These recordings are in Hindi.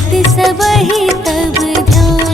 सबहि तब ध्यान।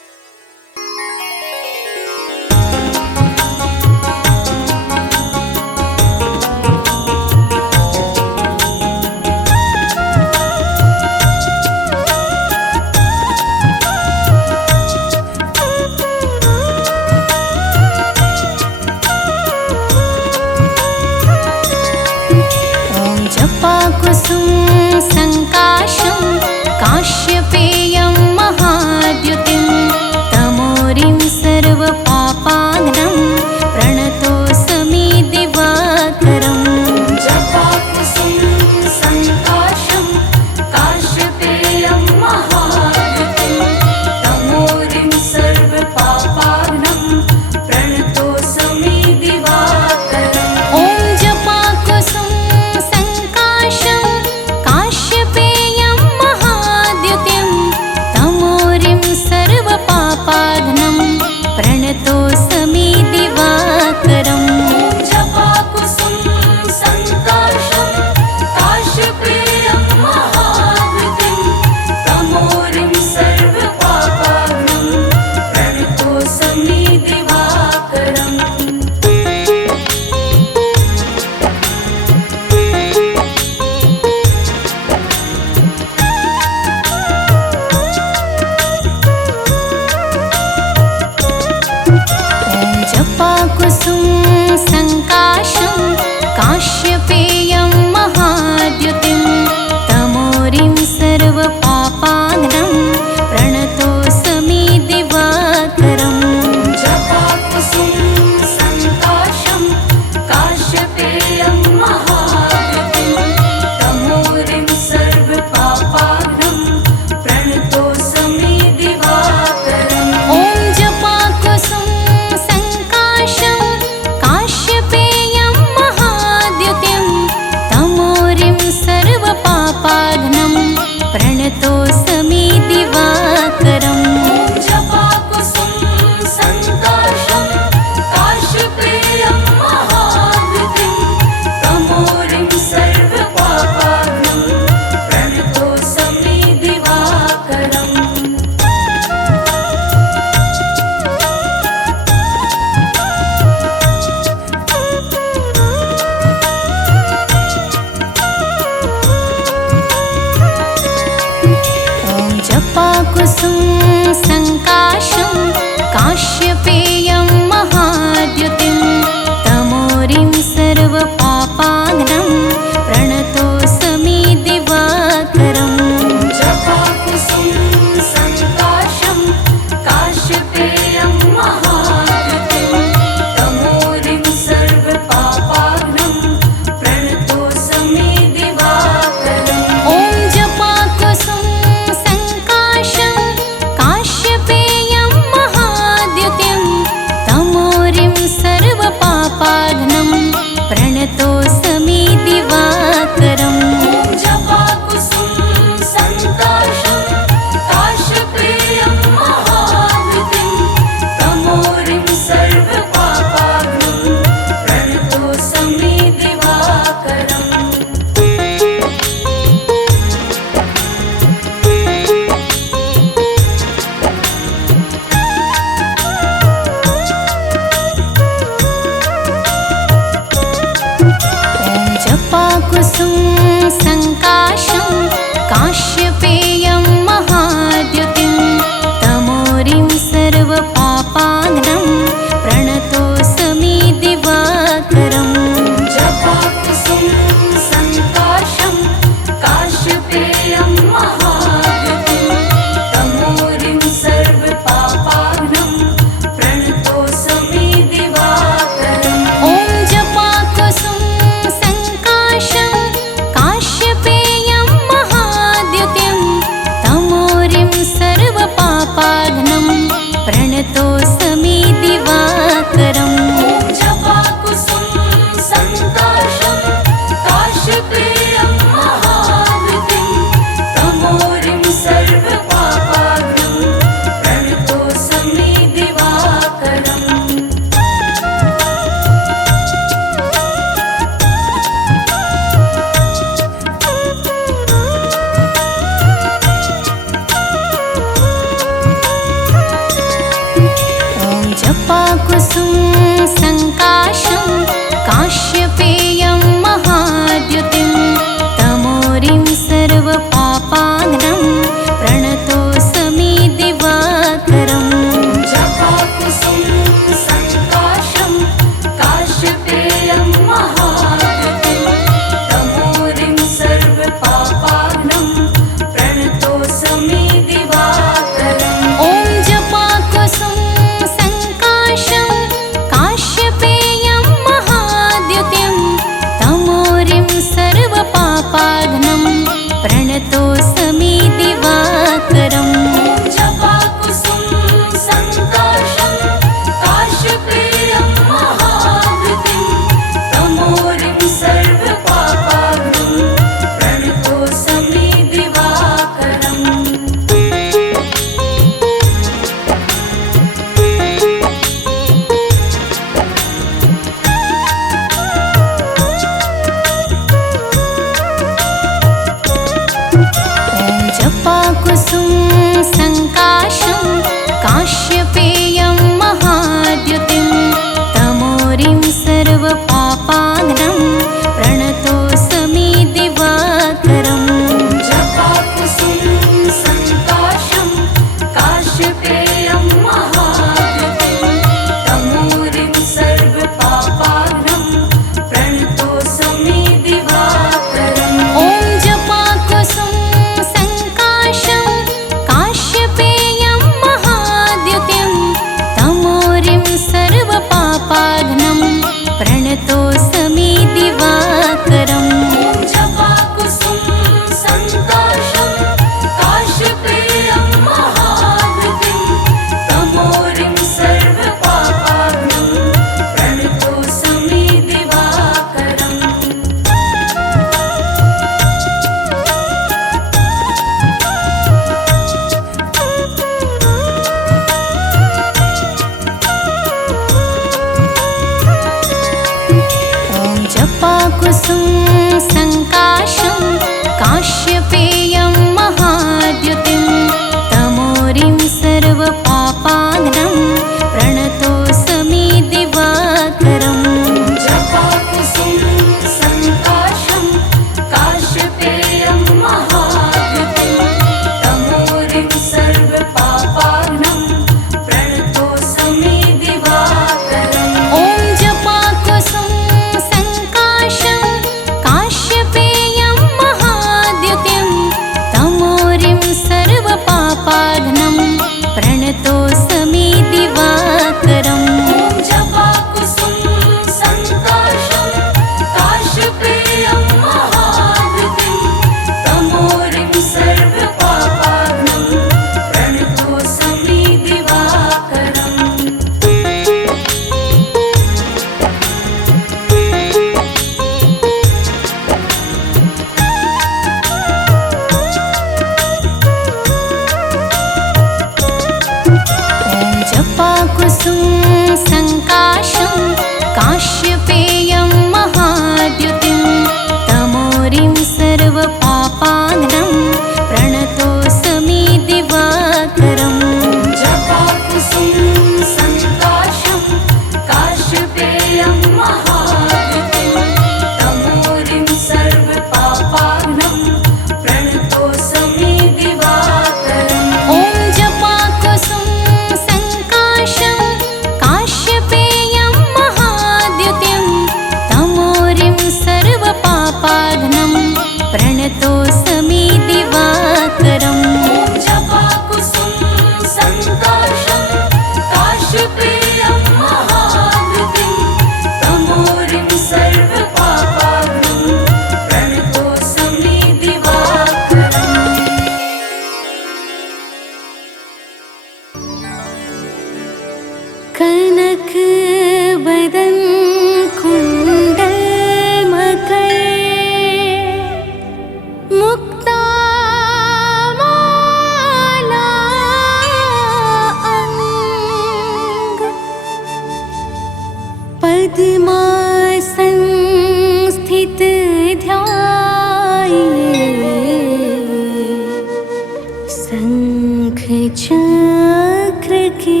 शंख चक्र के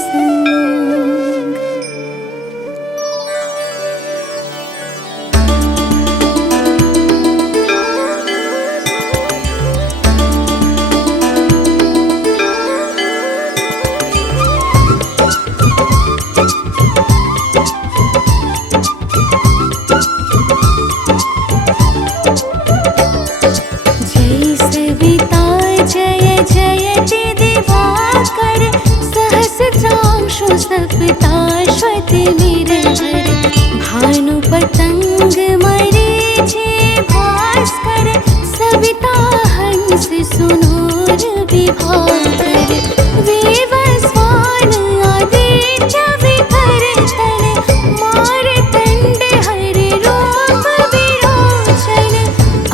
संग जय सविता जय जयति दिवाकर सहस्रांशु सप्ताश्वति निरहर भानु पतंग मरीचि भास्कर सविता हंस सुनूर विभाकर वेवस्वान आदित्य विकर तन मारतंड हरि रूप विरोचन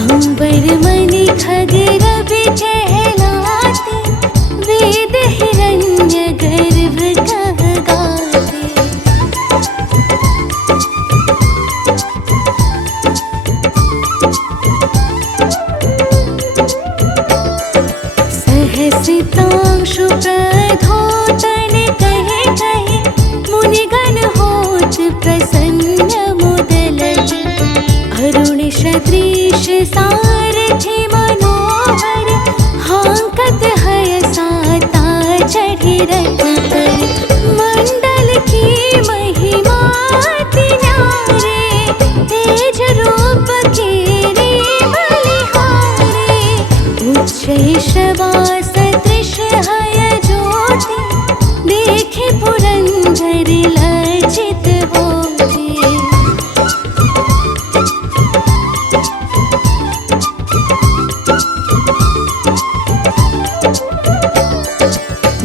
अंबर मणि खगेर कहलाते वेद हिरण्य गर्भ कह गाते। सहसितांशु प्रधोतन कहे कहे मुनिगण होत प्रसन्न मुदलहि अरुण सदृश सारथि मनोहर हांकत हय साता चढ़ि रथ पर मंडल की महिमा अति न्यारे तेज रूप केरे बलिहारे उच्च शवा सदृश हय ज्योति देखे पुरंदर लज्जित होते।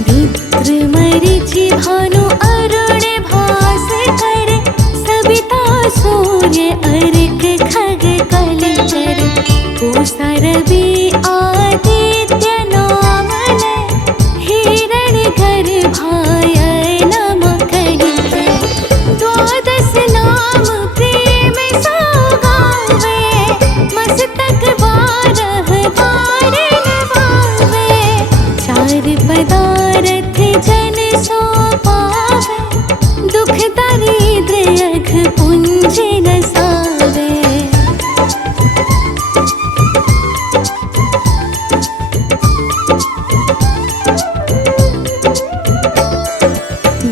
मित्र मरीचि भानु अरुण भास्कर सविता सूर्य अर्क खग कलचर पूषा रवि आदित्य नामन हिरण गर्भाय नम कहिके द्वादश नाम प्रेम सौगावे मस्तक बारह बार नवावे चार पदारथ जन सो पावे दुख दारिद्र्य अघ पुंज नसावे।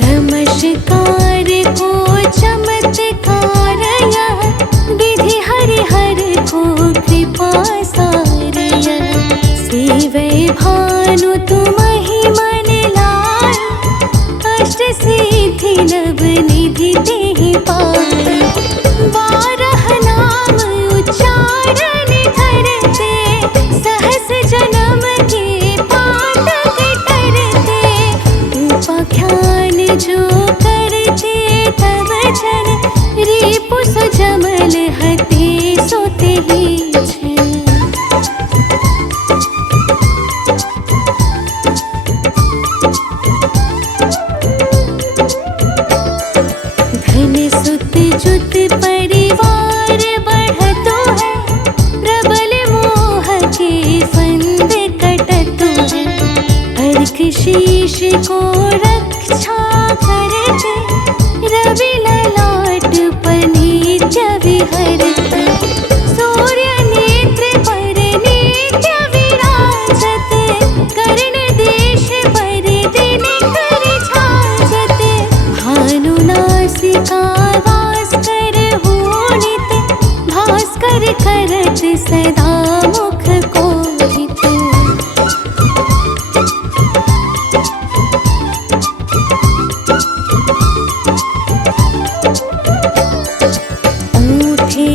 नमस्कार को चमत्कार यह विधि हरिहर को कृपा सार यह सेवै भानु तुमहि मन लाय अष्ट सिद्धि नव निधि देहि पाय बारह नाम उच्चारण करते सहस जन्म के पातक तरते उपाख्यान जो करते तब जन रिपु सुजमल हते सोते ही छन। धन सुत जुत परिवार बढ़तो है प्रबल मोह के फंद कटतो है अर्क शीश को रक्षा करते रवि ललाट पर नित्य विहरते सूर्य नेत्र पर नित्य विराजते कर्ण देश पर दिन कर छाजते भानु नासिका वास कर होनित भास्कर करत सदा मुख कोहित। ऊठे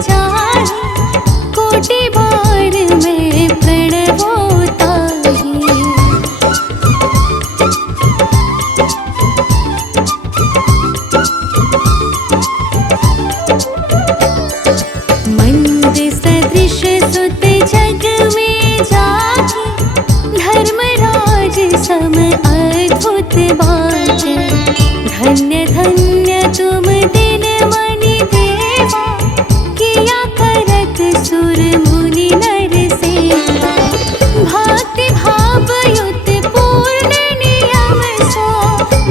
जाहि, कोटि बार मैं प्रणवोताहि। मंद सदृश सुत जग में जाहि, धर्मराज सम अद्भुत बाटे। धन्य धन्य तुम दिन मनि देवा, किया करत सुर मुनि नर सेवा। भक्ति भाव युत पूर्ण नियम सो,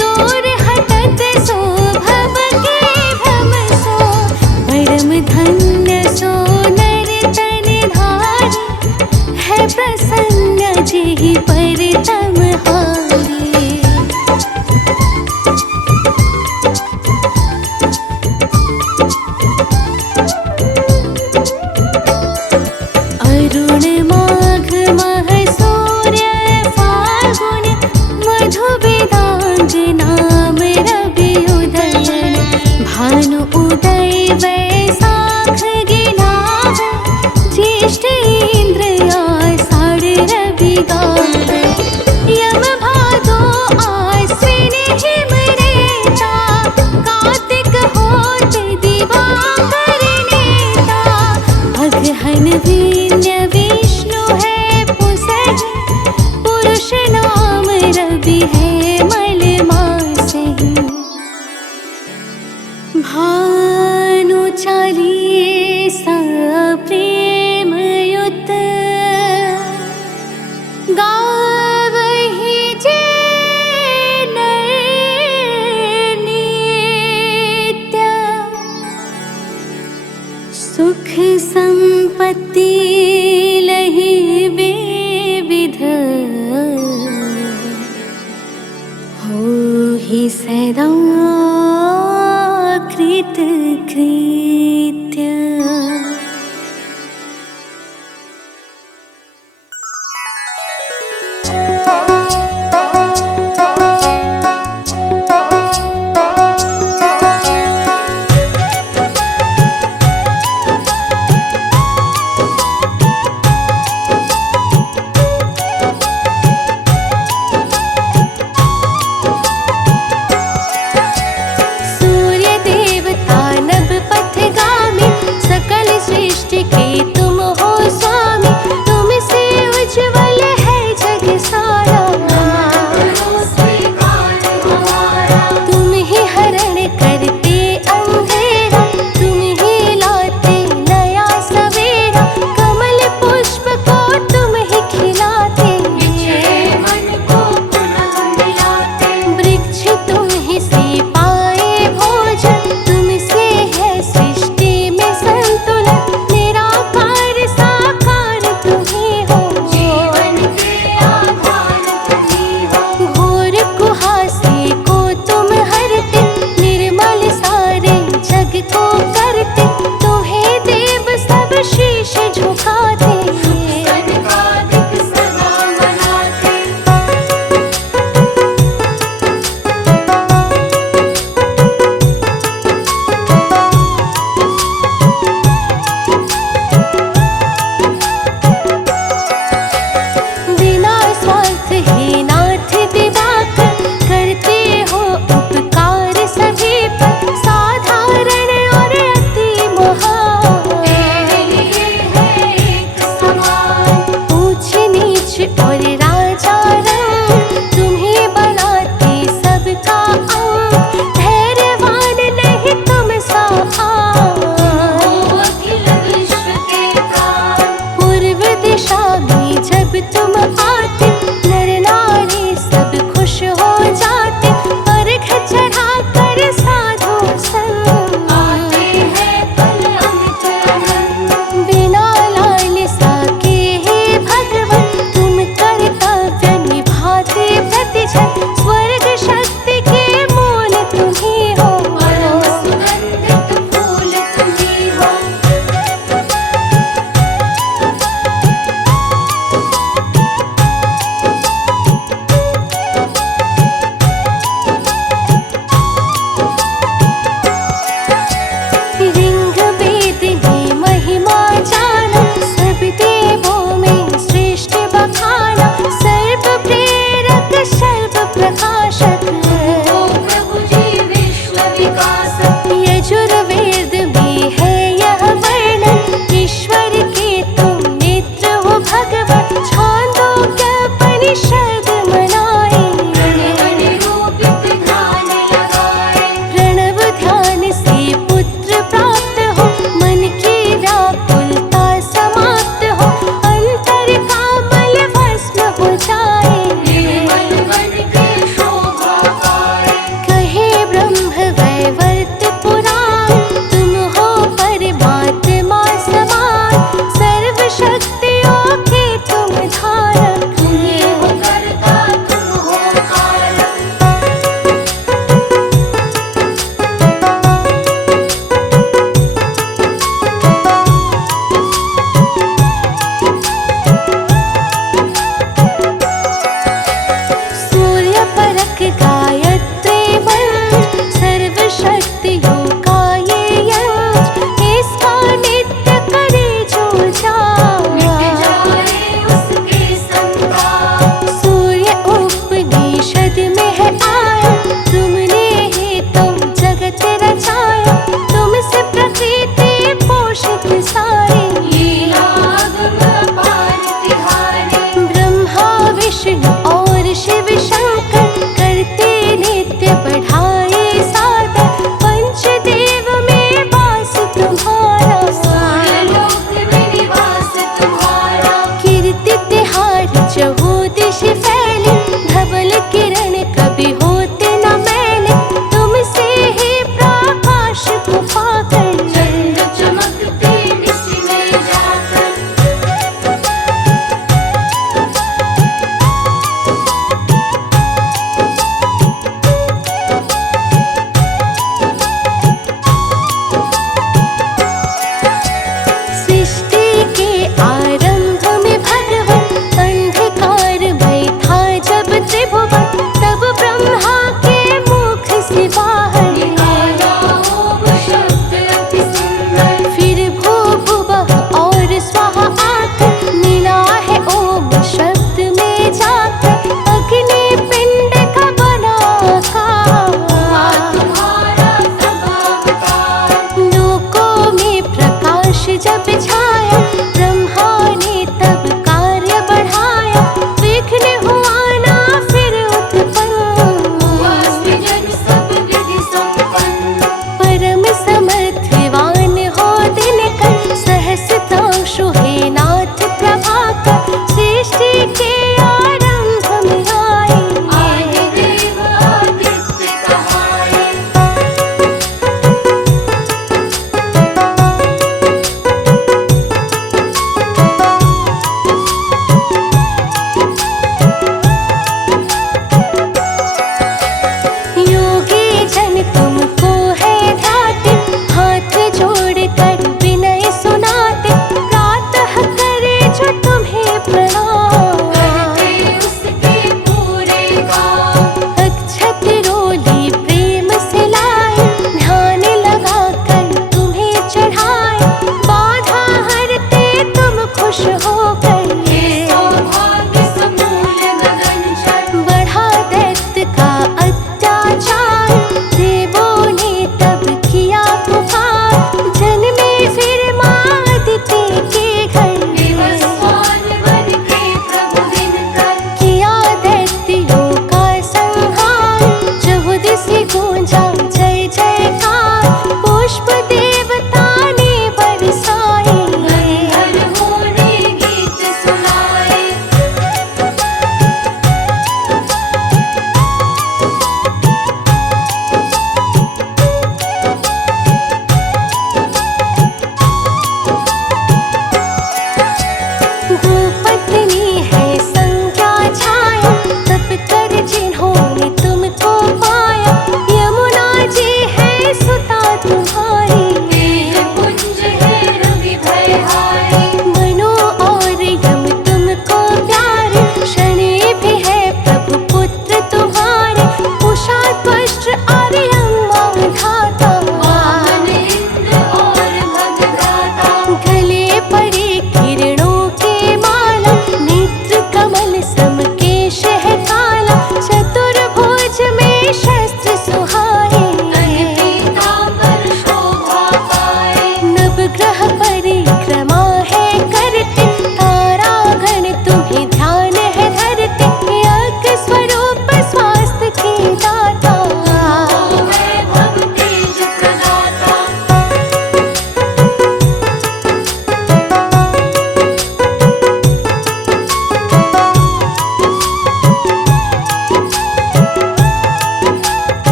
दूर हटत सो भव के भ्रम सो। परम धन्य सो नर तन धारी, है प्रसन्न जेहि पर तम हारी। अरुण माघ मह सूर्य फाल्गुन, मधु वेदांग नाम रवि उदयन। भानु उदय वैशाख गिनावे, ज्येष्ठ इंद्र आषाढ़ रवि गावे। यम भादो आश्विन हिम रेता, कार्तिक होत दिवाकर नेता। अगहन वीर्य विष्णु है पुसहि, पुरुष नाम रवि है मल मासहि। भानु चालीसा प्रेम युत, गावहि जे नर नित्य। सुख संपत्ति लहि विविध, होहि सदा कृत कृत्य। सूर्य देवता नभ पथगामी, सकल सृष्टि के तुम हो स्वामी। तुमसे उज्ज्वल है जग सारा, तुम ही हरण करते अंधेरा। तुम ही लाते नया सवेरा, कमल पुष्प को तुम ही खिलाते। वृक्ष तुम ही से पाए भोजन, तुमसे है सृष्टि में संतुलन। निराकार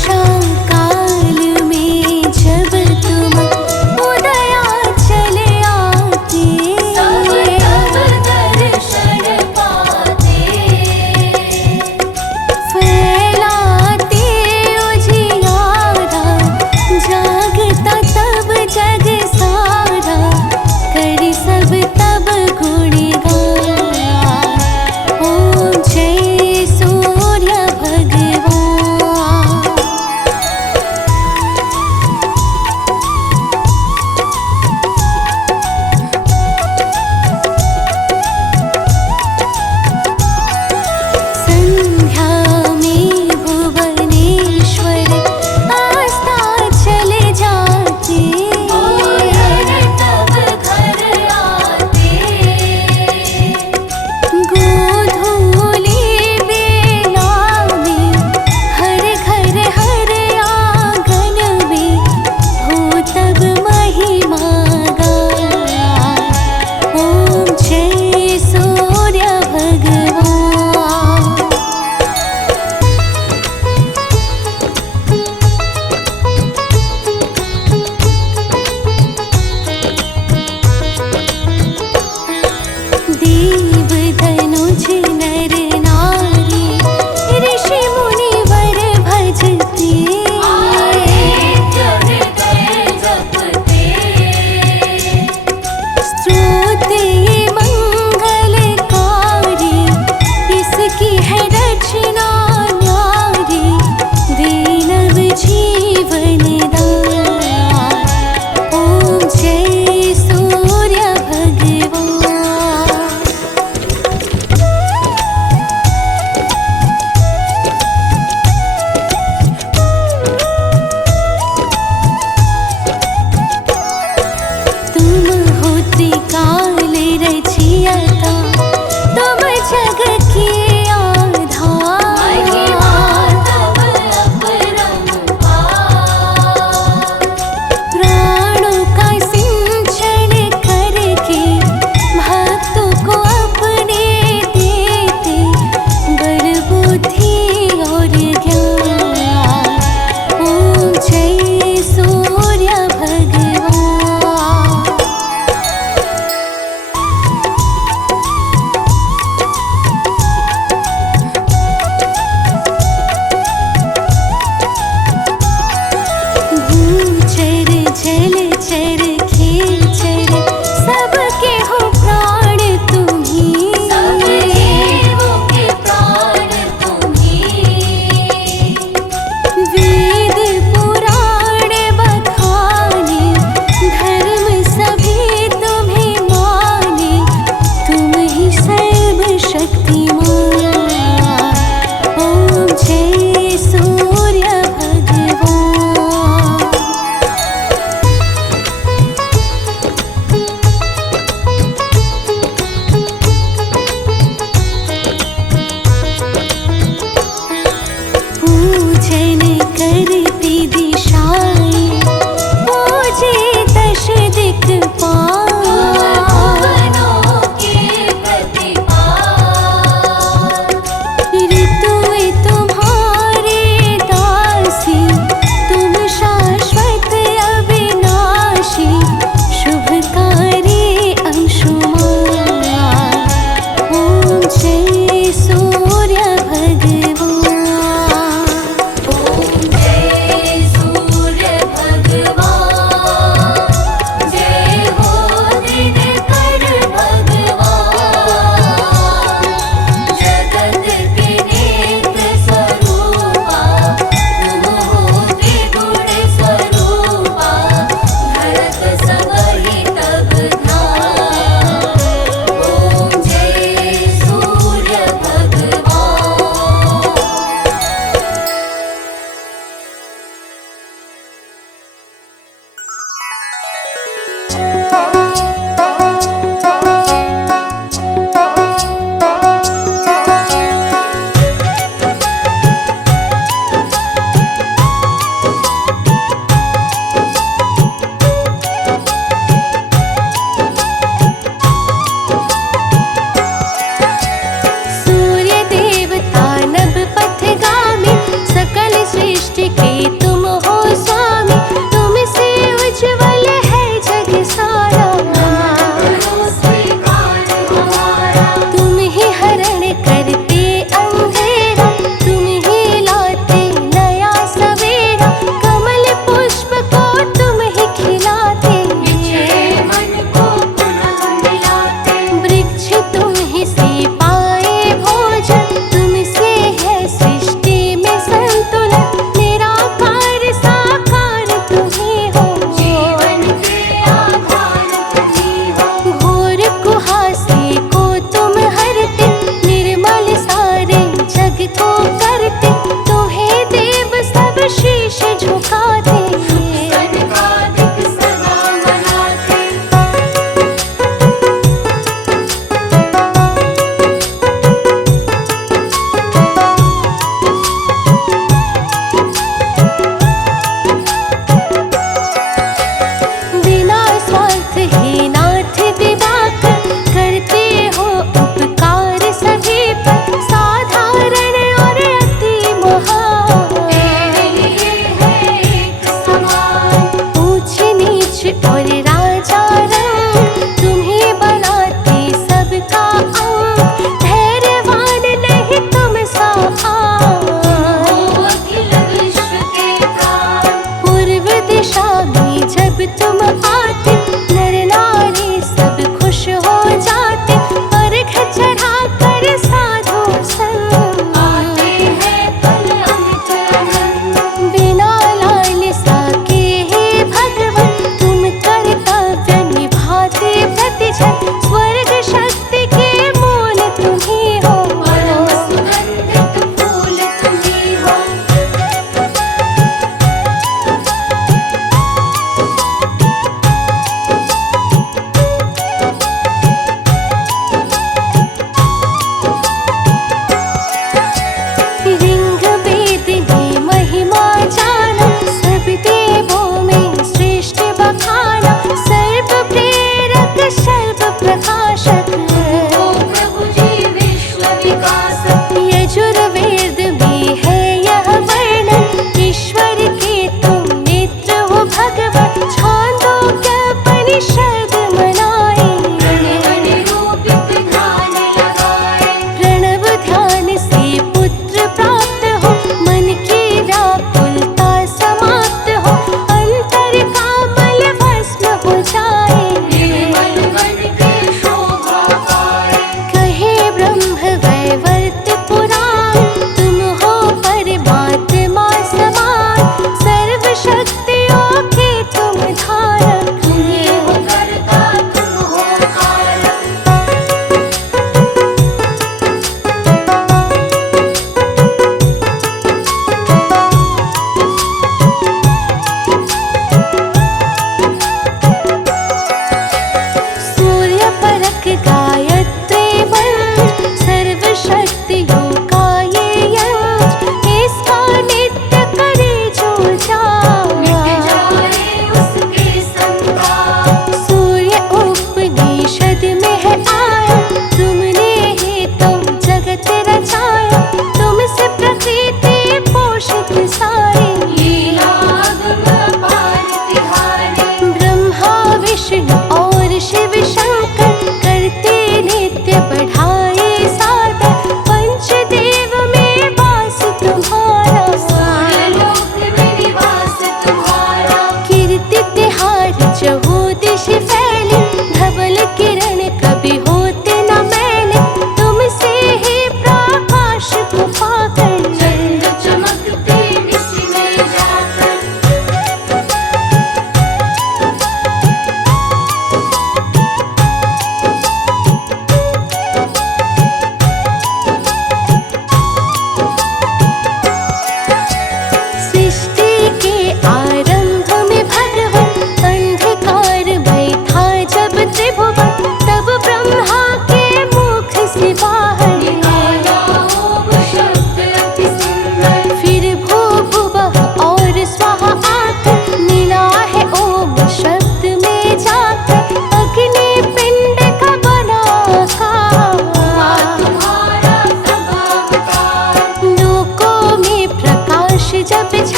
उषा काल में जब तुम उदया चले आते, सब तब दर्शन पाते। फैलाते उजियारा, जागता तब जग सारा, करी सब तब गुणगान। ओम जय सूर्य भगवान। सृष्टि के तुम हो स्वामी, तुमसे उज्ज्वल है जग सारा। तुम ही हरण करते अंधेरा, तुम ही लाते नया सवेरा, कमल पुष्प को तुम ही खिलाते, मन को पुनः मिलाते। वृक्ष तुम ही से पाए भोजन, तुमसे है सृष्टि में संतुलन, निराकार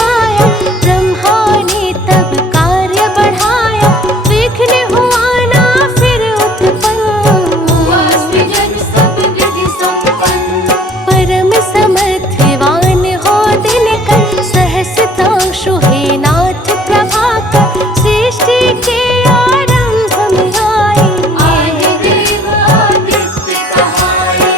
सुझाया, ब्रह्मा ने तब कार्य बढ़ाया, विघ्न हुआ ना फिर उत्पन्न, हुआ सृजन सब विधि संपन्न। परम समर्थिवान हो दिनकर, सहस्त्रांशु हे नाथ प्रभाकर, सृष्टि के आरंभ में आए, आए देव आदित्य कहाए।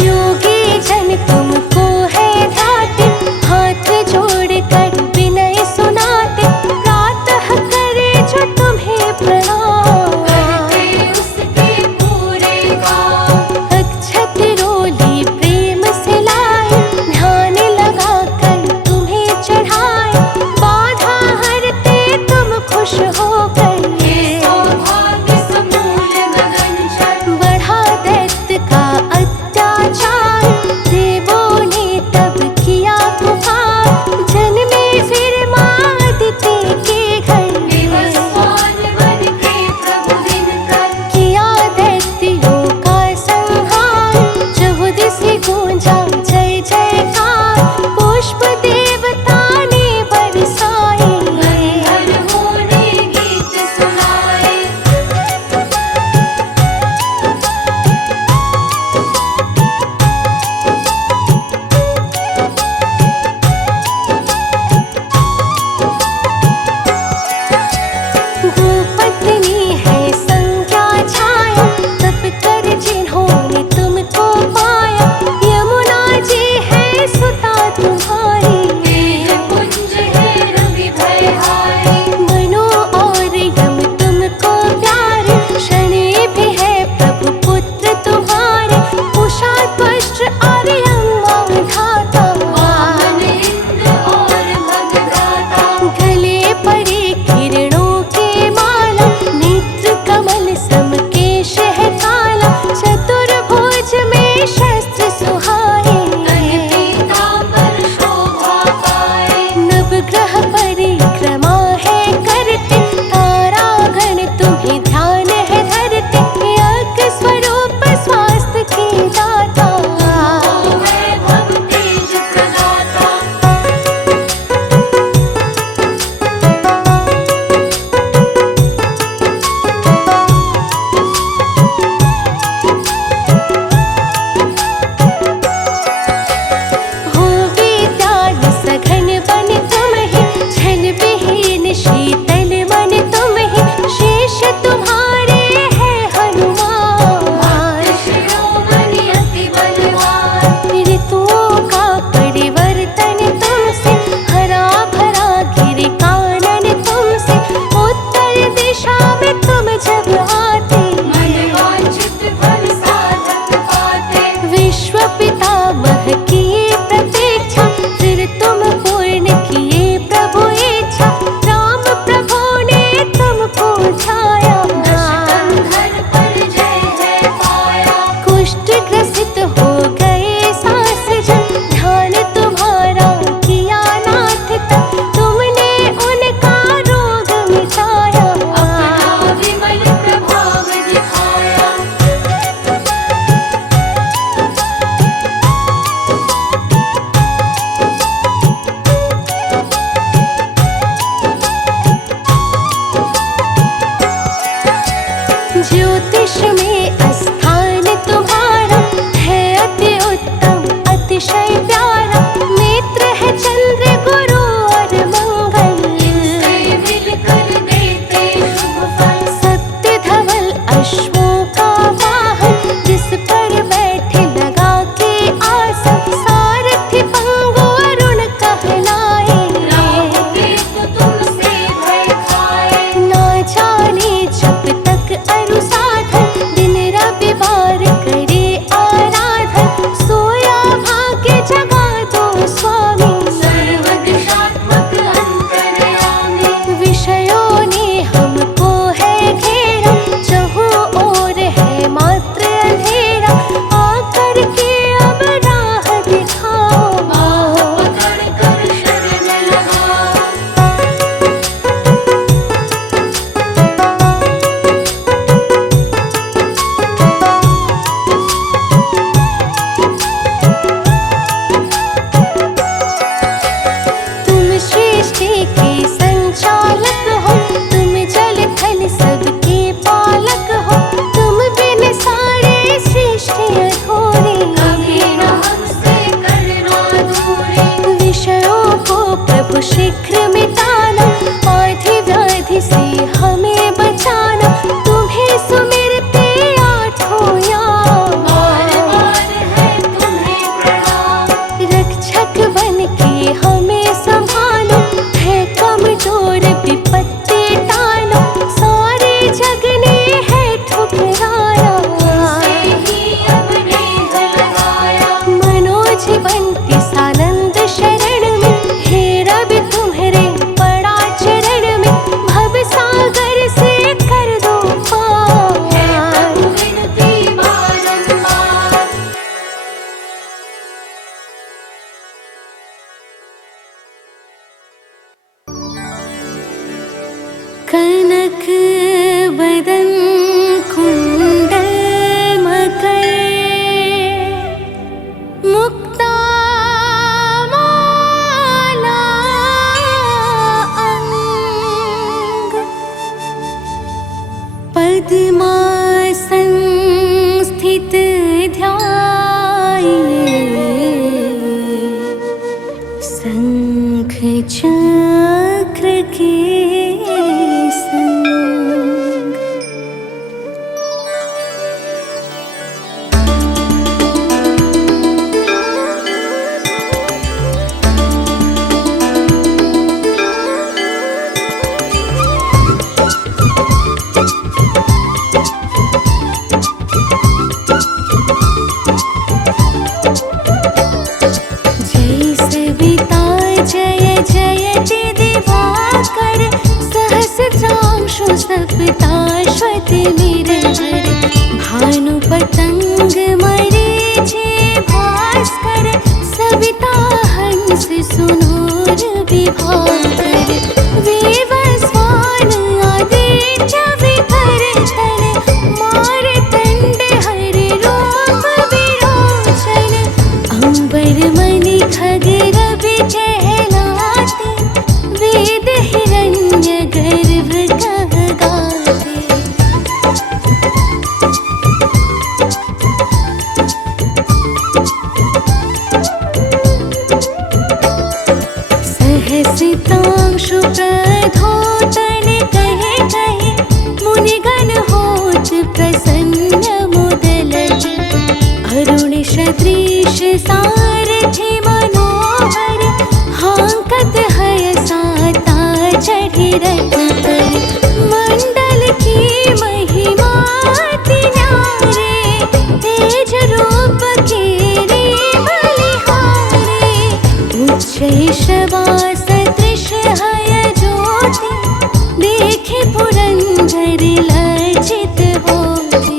योगी जन तुमको है ध्याते, हाथ जोड़ कर विनय सुनाते, प्रातः सप्ताश्वत निरहर भानु पतंग मरीचि भास्कर सविता हंस सुनूर विभाकर वेवस्वान आदित्य विभर तन मारतंड हरि रूप विरोचन अंबर मणि खग रवि कहलाते वेद हिरण्य गर्भ कह गाते। सहसितांशु प्रधोतन कहे कहे मुनिगण होत प्रसन्न मुदलज अरुण सदृश सारथि मनोहर हांकत हय साता चढ़ि रथ पर मंडल की महिमा अति न्यारे तेज रूप केरे बलिहारे उच्च शवा सदृश हय ज्योति देखे पुरंदर लज्जित होते।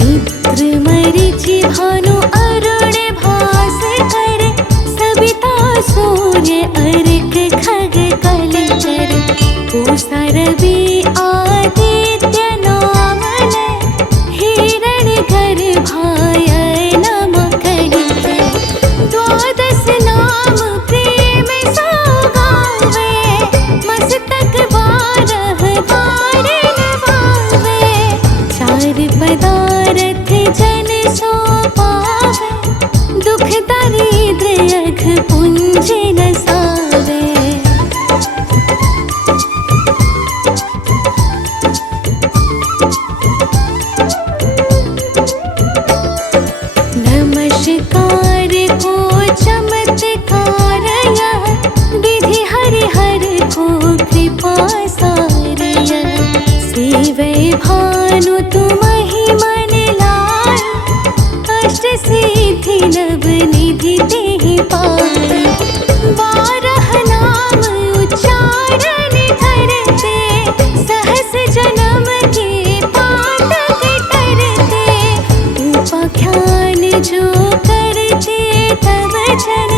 मित्र मरीचि भानु अरुण भास्कर सविता सूर्य अर्क खग कलचर पूषा रवि आदित्य नाम लय हिरण गर्भाय नम कहिके द्वादश नाम प्रेम सौगावे मस्तक बारह बार नवावे चार पदारथ जन सो पावे दुख दरिद्र अघ पुंज नसावे। नमस्कार को चमत्कार यह विधि हरिहर को कृपा सार यह सेवै भानु तुमहि मन लाय अष्ट सिद्धि नव निधि तेहि पाय बारह नाम उच्चारण करते सहस जन्म के पातक करते उपाख्यान जो करते तब जन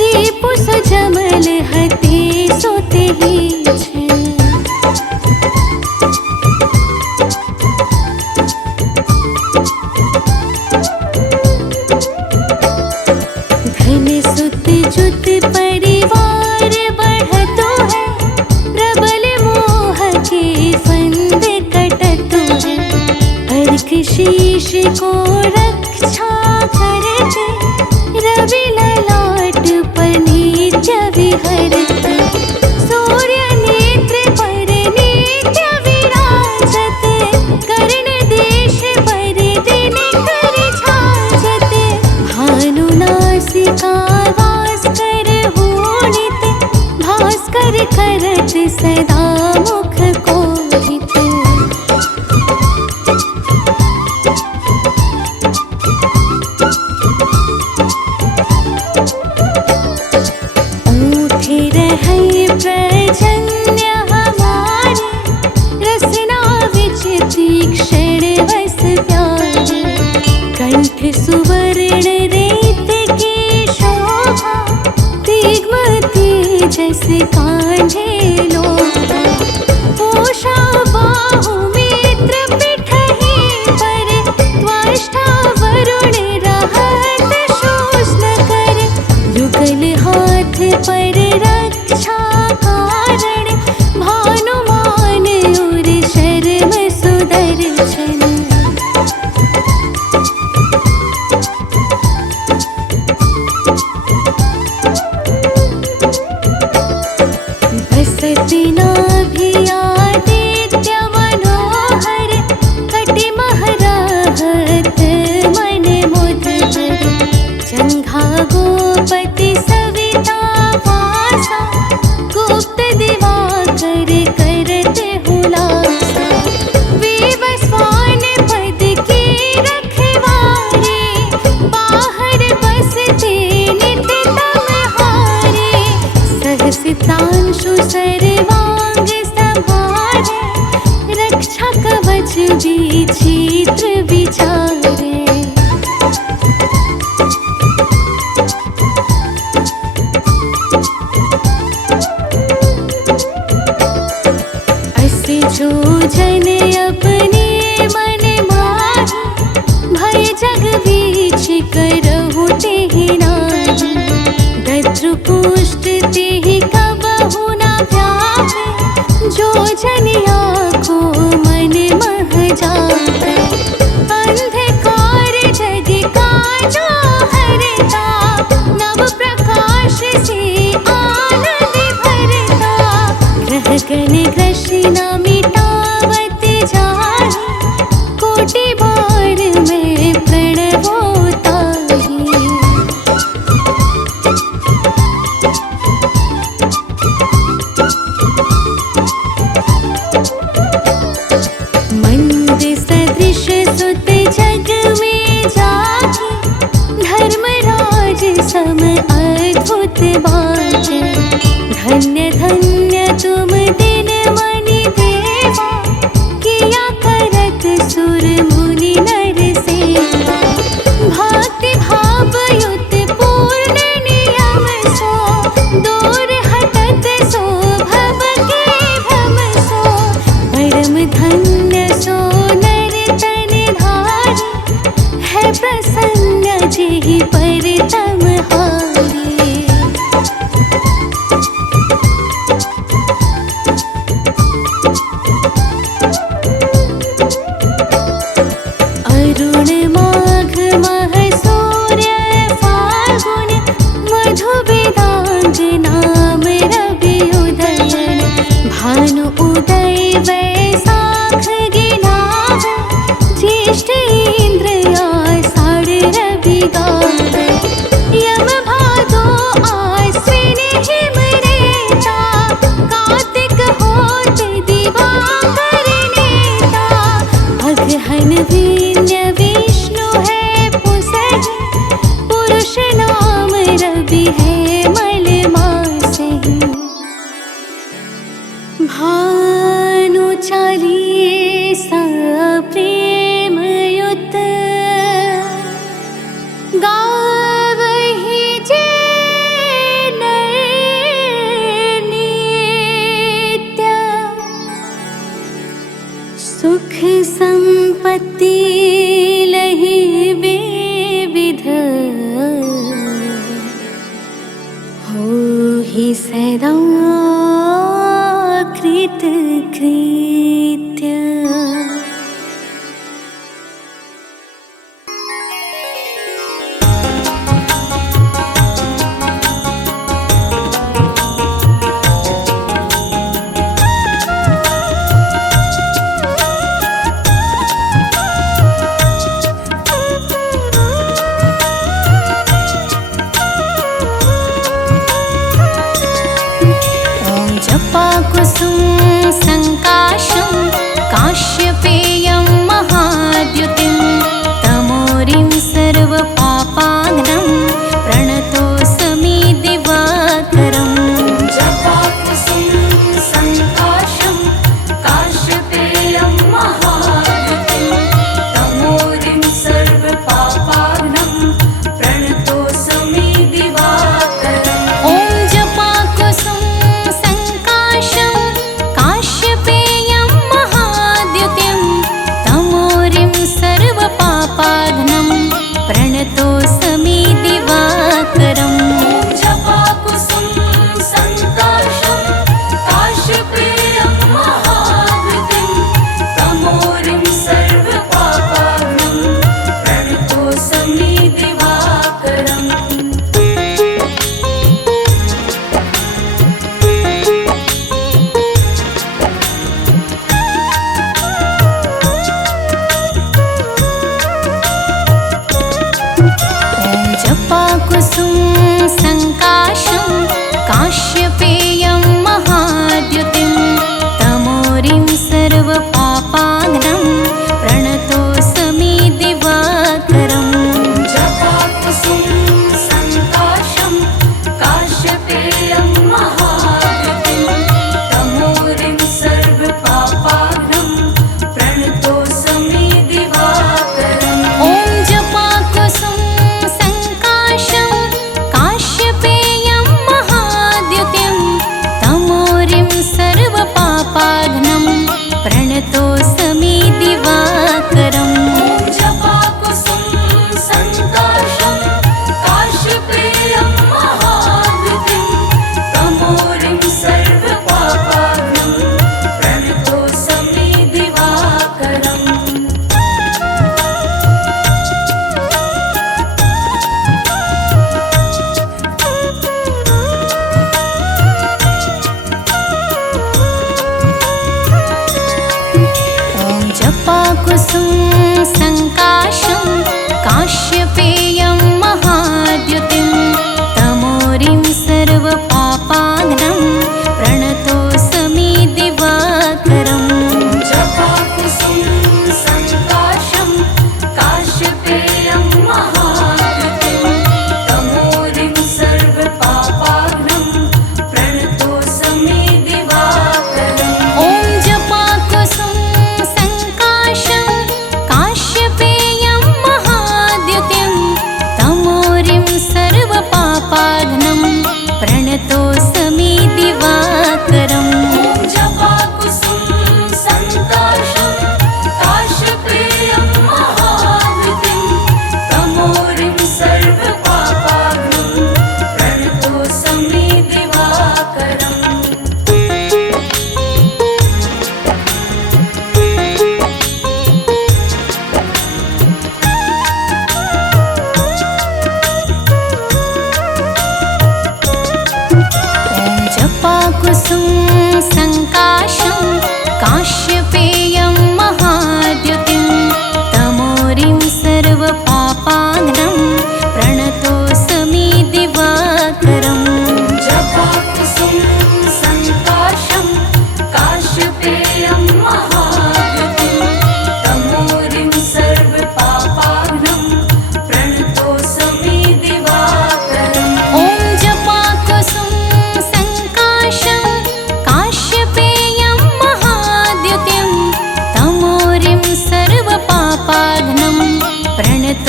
रिपु सुजमल हते सोते ही छन। धन सुत जुत परिवार बढ़तो है प्रबल मोह के फंद कटतो है अर्क शीश को रक्षा करते रवि ललाट पर नित्य विहरते सूर्य नेत्र पर नित्य विराजत कर्ण देश पर दिन कर छाजत भानु नासिका वास कर होनित भास्कर करत सदा मुख कोहित। ऊठे रहै प्रजन्य हमारे रसना विच तीक्ष्ण वस प्यारे कंठ सुवर्ण रेत की शोभा दिग्म तेजस कांधे लोभा पूषा बाहु मित्र पिठहि पर त्वष्टा वरुण रहत शोषण कर युगल हाथ पर रक्षा कारण भानुमान और शर्म सुदर्शन। बीच करहु तेहि नाही, दद्रुपुष्ट तेहि कबहु न व्यापे, जो जनिया को मन मह जापे। अंधकार जग काजा हरता, नव प्रकाश से आनंद भरता। ग्रह गण ग्रसिन मिटावत जाहि, कोटि बार में प्रणवो ताहि। मंद सदृश सुत जग में जाहि, धर्मराज सम अद्भुत बाटे। धन्य धन्य तुम दिन मनि देवा, किया करत सुर मुनि नर सेवा। भक्ति भाव युत पूर्ण नियम सो, दूर हटत सो भव के भ्रम सो। परम धन्य सो नर तन धारी, है प्रसन्न जेहि पर तम हारी। अरुण माघ मह सूर्य फाल्गुन, मधु वेदांग नाम रवि उदयन। भानु उदय वैशाख गिनावे, ज्येष्ठ इंद्र आषाढ़ रवि गावे। यम भादो आश्विन हिम रेता, कार्तिक होत दिवाकर नेता। अगहन वीर्य विष्णु है पुसहि, पुरुष नाम रवि है मल मासहि। भानु चालीसा प्रेम युत, गावहि जे नर नित्य। सुख संपत्ति लहि विविध, होहि सदा कृत कृत्य। ॐ जपाकुसुम संकाशं, काश्यपेयं महाद्युतिं। तमोरिं सर्वपापाग्नं, प्रणतोऽस्मि दिवाकरम्। जपाकुसुम संकाशं, काश्यपेयं महाद्युतिं। तमोरिं सर्वपापाग्नं, प्रणतोऽस्मि दिवाकरम्। ॐ जपाकुसुम संकाशं, काश्यपेयं महाद्युतिं। तमोरिं सर्वपापाग्नं, प्रणतो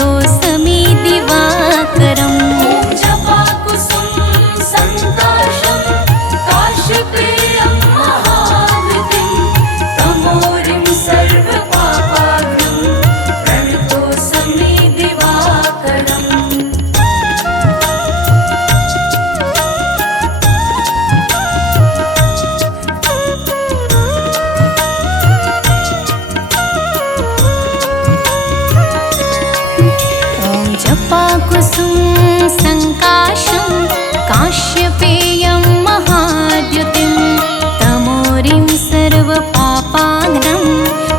प्रणतोऽस्मि दिवाकरम्। ॐ जपाकुसुम सङ्काशं काश्यपेयं महावृतिं तमोरिं सर्वपापाग्नं प्रणतोऽस्मि दिवाकरम्। जपाकुसुम सङ्काशं काश्यपेयं महाद्युतिं तमोरिं सर्वपापाग्नं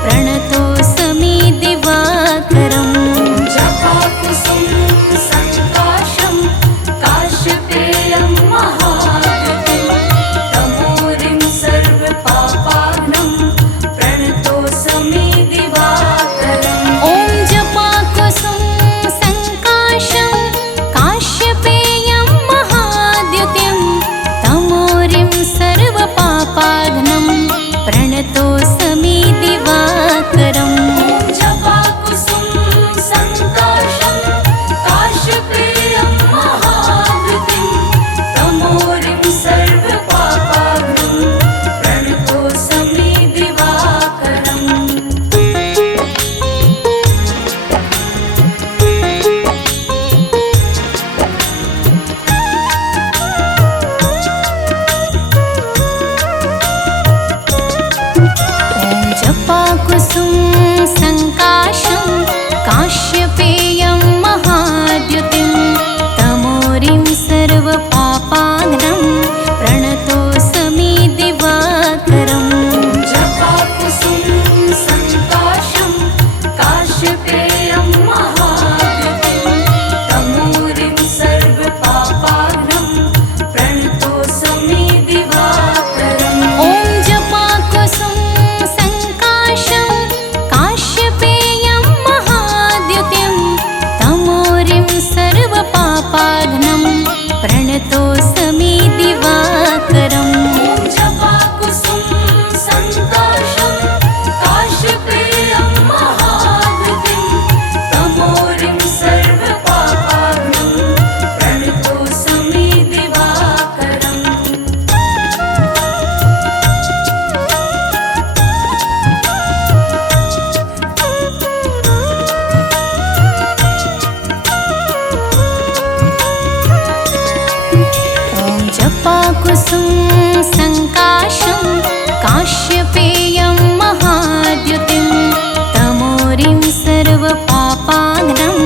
प्रणतोऽस्मि दिवाकरम्। जपाकुसुम सङ्काशं काश्यपेयं महावृतिं तमोरिं सर्वपापाग्नं प्रणतोऽस्मि दिवाकरम्। ॐ जपाकुसुम सङ्काशं काश्यपेयं महाद्युतिं तमोरिं सर्वपापाग्नं प्रणतोऽस्मि दिवाकरम्। जपाकुसुम सङ्काशं काश्यपेयं महावृतिं तमोरिं सर्वपापाग्नं प्रणतोऽस्मि दिवाकरम्। जपाकुसुम सङ्काशं काश्यपेयं महाद्युतिं तमोरिं सर्वपापाग्नं प्रणतोऽस्मि दिवाकरम्। जपाकुसुम सङ्काशं काश्यपेयं महावृतिं तमोरिं सर्वपापाग्नं प्रणतोऽस्मि दिवाकरम्। ॐ जपाकुसुम सङ्काशं काश्यपेयं महाद्युतिं तमोरिं सर्वपापाग्नं प्रणतोऽस्मि दिवाकरम्। जपाकुसुम सङ्काशं काश्यपेयं महावृतिं तमोरिं सर्वपापाग्नं प्रणतोऽस्मि दिवाकरम्। ॐ जपाकुसुम सङ्काशं काश्यपेयं महाद्युतिं तमोरिं सर्वपापाग्नं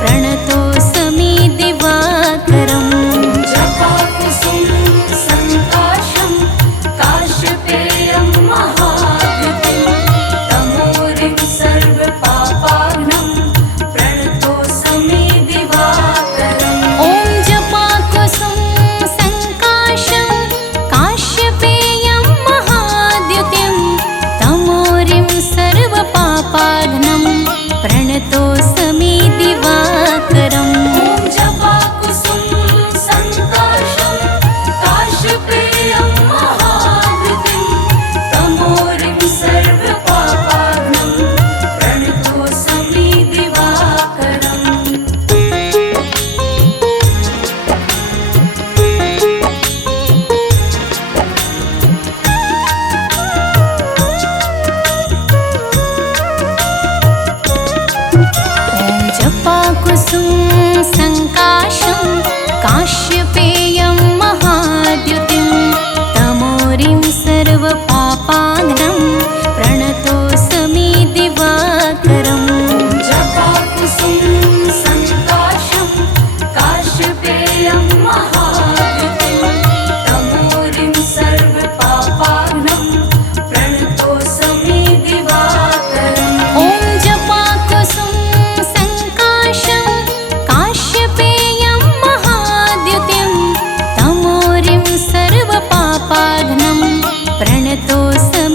प्रणतोऽस्मि दिवाकरम्। जपाकुसुम सङ्काशं काश्यपेयं महावृतिं तमोरिं सर्वपापाग्नं प्रणतोऽस्मि दिवाकरम्। ॐ जपाकुसुम सङ्काशं काश्यपेयं महाद्युतिं तमोरिं सर्वपापाग्नं प्रणतोऽस्मि दिवाकरम्। जपाकुसुम सङ्काशं काश्यपेयं महावृतिं तमोरिं सर्वपापाग्नं प्रणतोऽस्मि दिवाकरम्। ॐ जपाकुसुम सङ्काशं काश्यपेयं महाद्युतिं तमोरिं सर्वपापाग्नं प्रणतोऽस्मि दिवाकरम्। जपाकुसुम सङ्काशं काश्यपेयं महावृतिं तमोरिं सर्वपापाग्नं प्रणतोऽस्मि दिवाकरम्। ॐ जपाकुसुम सङ्काशं काश्यपेयं महाद्युतिं तमोरिं सर्वपापाग्नं प्रणतोऽस्मि